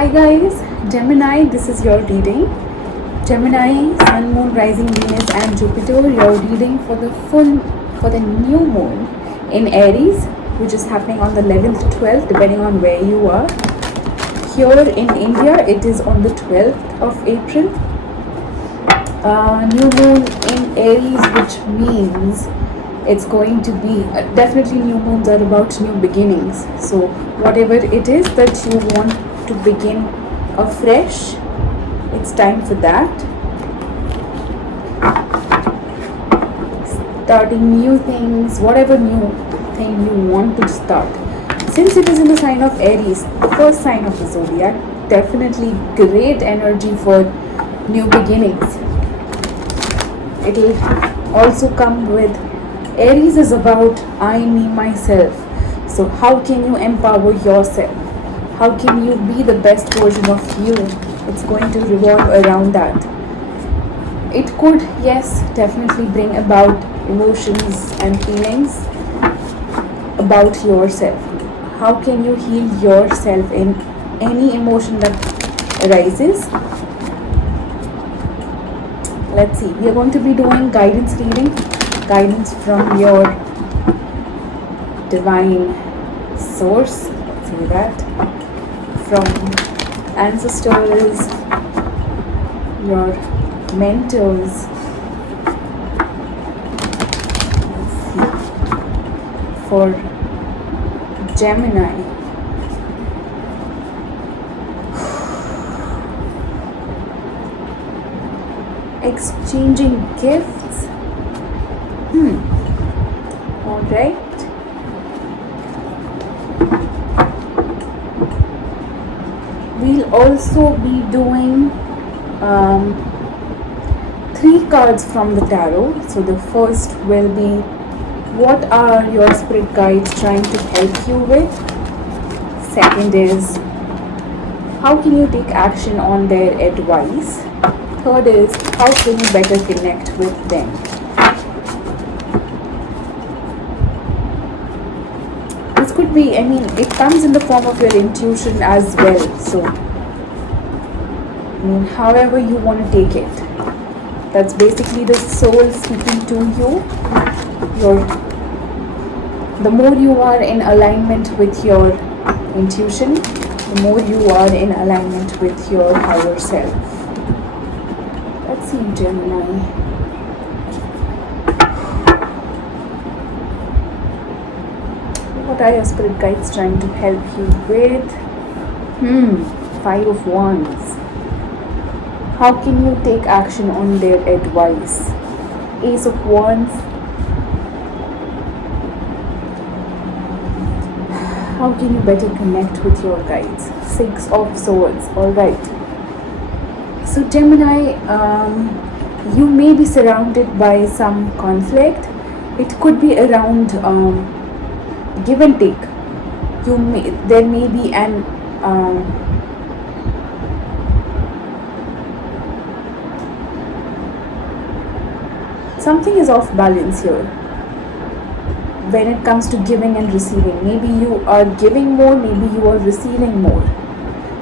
Hi guys, Gemini, this is your reading. Gemini, Sun, Moon, Rising, Venus and Jupiter, your reading for the new moon in Aries, which is happening on the 11th, 12th, depending on where you are. Here in India, it is on the 12th of April. New moon in Aries, which means it's going to be, definitely new moons are about new beginnings. So whatever it is that you want to begin afresh, it's time for that. Starting new things, whatever new thing you want to start. Since it is in the sign of Aries, the first sign of the zodiac, definitely great energy for new beginnings. It will also come with, Aries is about I, me, myself. So how can you empower yourself? How can you be the best version of you? It's going to revolve around that. It could, yes, definitely bring about emotions and feelings about yourself. How can you heal yourself in any emotion that arises? Let's see. We are going to be doing guidance reading, guidance from your divine source. Let's see that. From ancestors, your mentors. Let's see. For Gemini, exchanging gifts. All right. We'll also be doing 3 cards from the tarot. So the first will be, what are your spirit guides trying to help you with? Second is, how can you take action on their advice? Third is, how can you better connect with them? This could be, it comes in the form of your intuition as well. So, however you want to take it. That's basically the soul speaking to you. The more you are in alignment with your intuition, the more you are in alignment with your higher self. Let's see, Gemini. What are your spirit guides trying to help you with? 5 of Wands. How can you take action on their advice? Ace of Wands. How can you better connect with your guides? 6 of Swords. Alright. So Gemini, you may be surrounded by some conflict. It could be around give and take. There may be an something is off balance here when it comes to giving and receiving. Maybe you are giving more, maybe you are receiving more,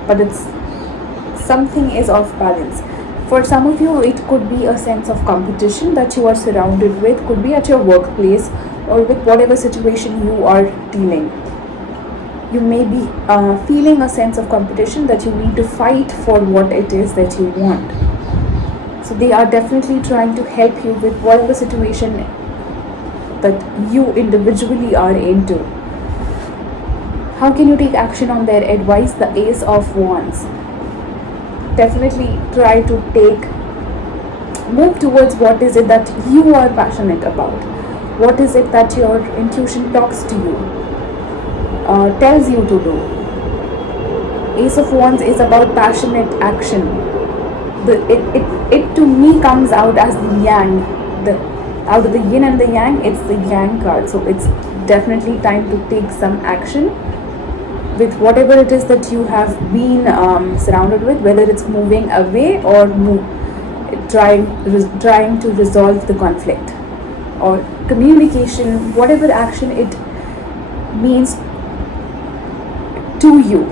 but something is off balance. For some of you, it could be a sense of competition that you are surrounded with, could be at your workplace or with whatever situation you are dealing. You may be feeling a sense of competition that you need to fight for what it is that you want. So they are definitely trying to help you with whatever situation that you individually are into. How can you take action on their advice? The Ace of Wands. Definitely try to move towards what is it that you are passionate about. What is it that your intuition talks to you, tells you to do. Ace of Wands is about passionate action. It to me comes out as the yang. Out of the yin and the yang, it's the yang card. So it's definitely time to take some action with whatever it is that you have been surrounded with, whether it's moving away or trying to resolve the conflict or communication, whatever action it means to you.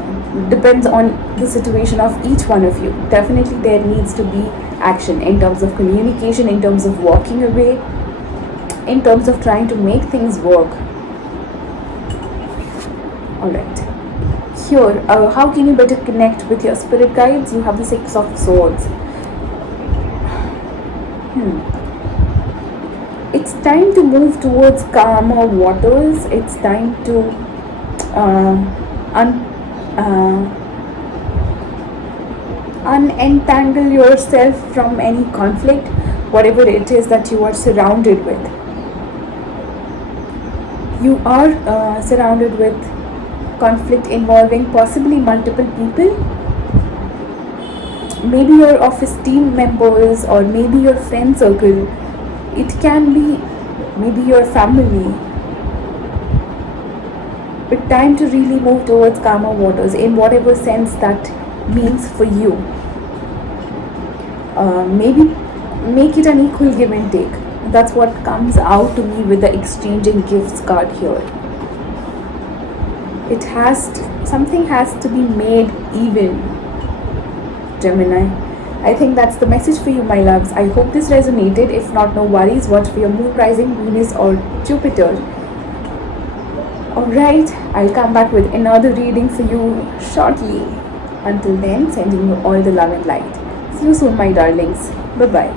depends on the situation of each one of you. Definitely there needs to be action in terms of communication, in terms of walking away, in terms of trying to make things work. Alright, here, how can you better connect with your spirit guides? You have the Six of Swords. It's time to move towards calmer waters. It's time to unentangle yourself from any conflict, whatever it is that you are surrounded with. You are surrounded with conflict involving possibly multiple people, maybe your office team members, or maybe your friend circle. It can be maybe your family. But time to really move towards calmer waters in whatever sense that means for you. Maybe make it an equal give and take. That's what comes out to me with the exchanging gifts card here. Something has to be made even, Gemini. I think that's the message for you, my loves. I hope this resonated. If not, no worries. Watch for your moon, rising, Venus or Jupiter. Alright, I'll come back with another reading for you shortly. Until then, sending you all the love and light. See you soon, my darlings. Bye-bye.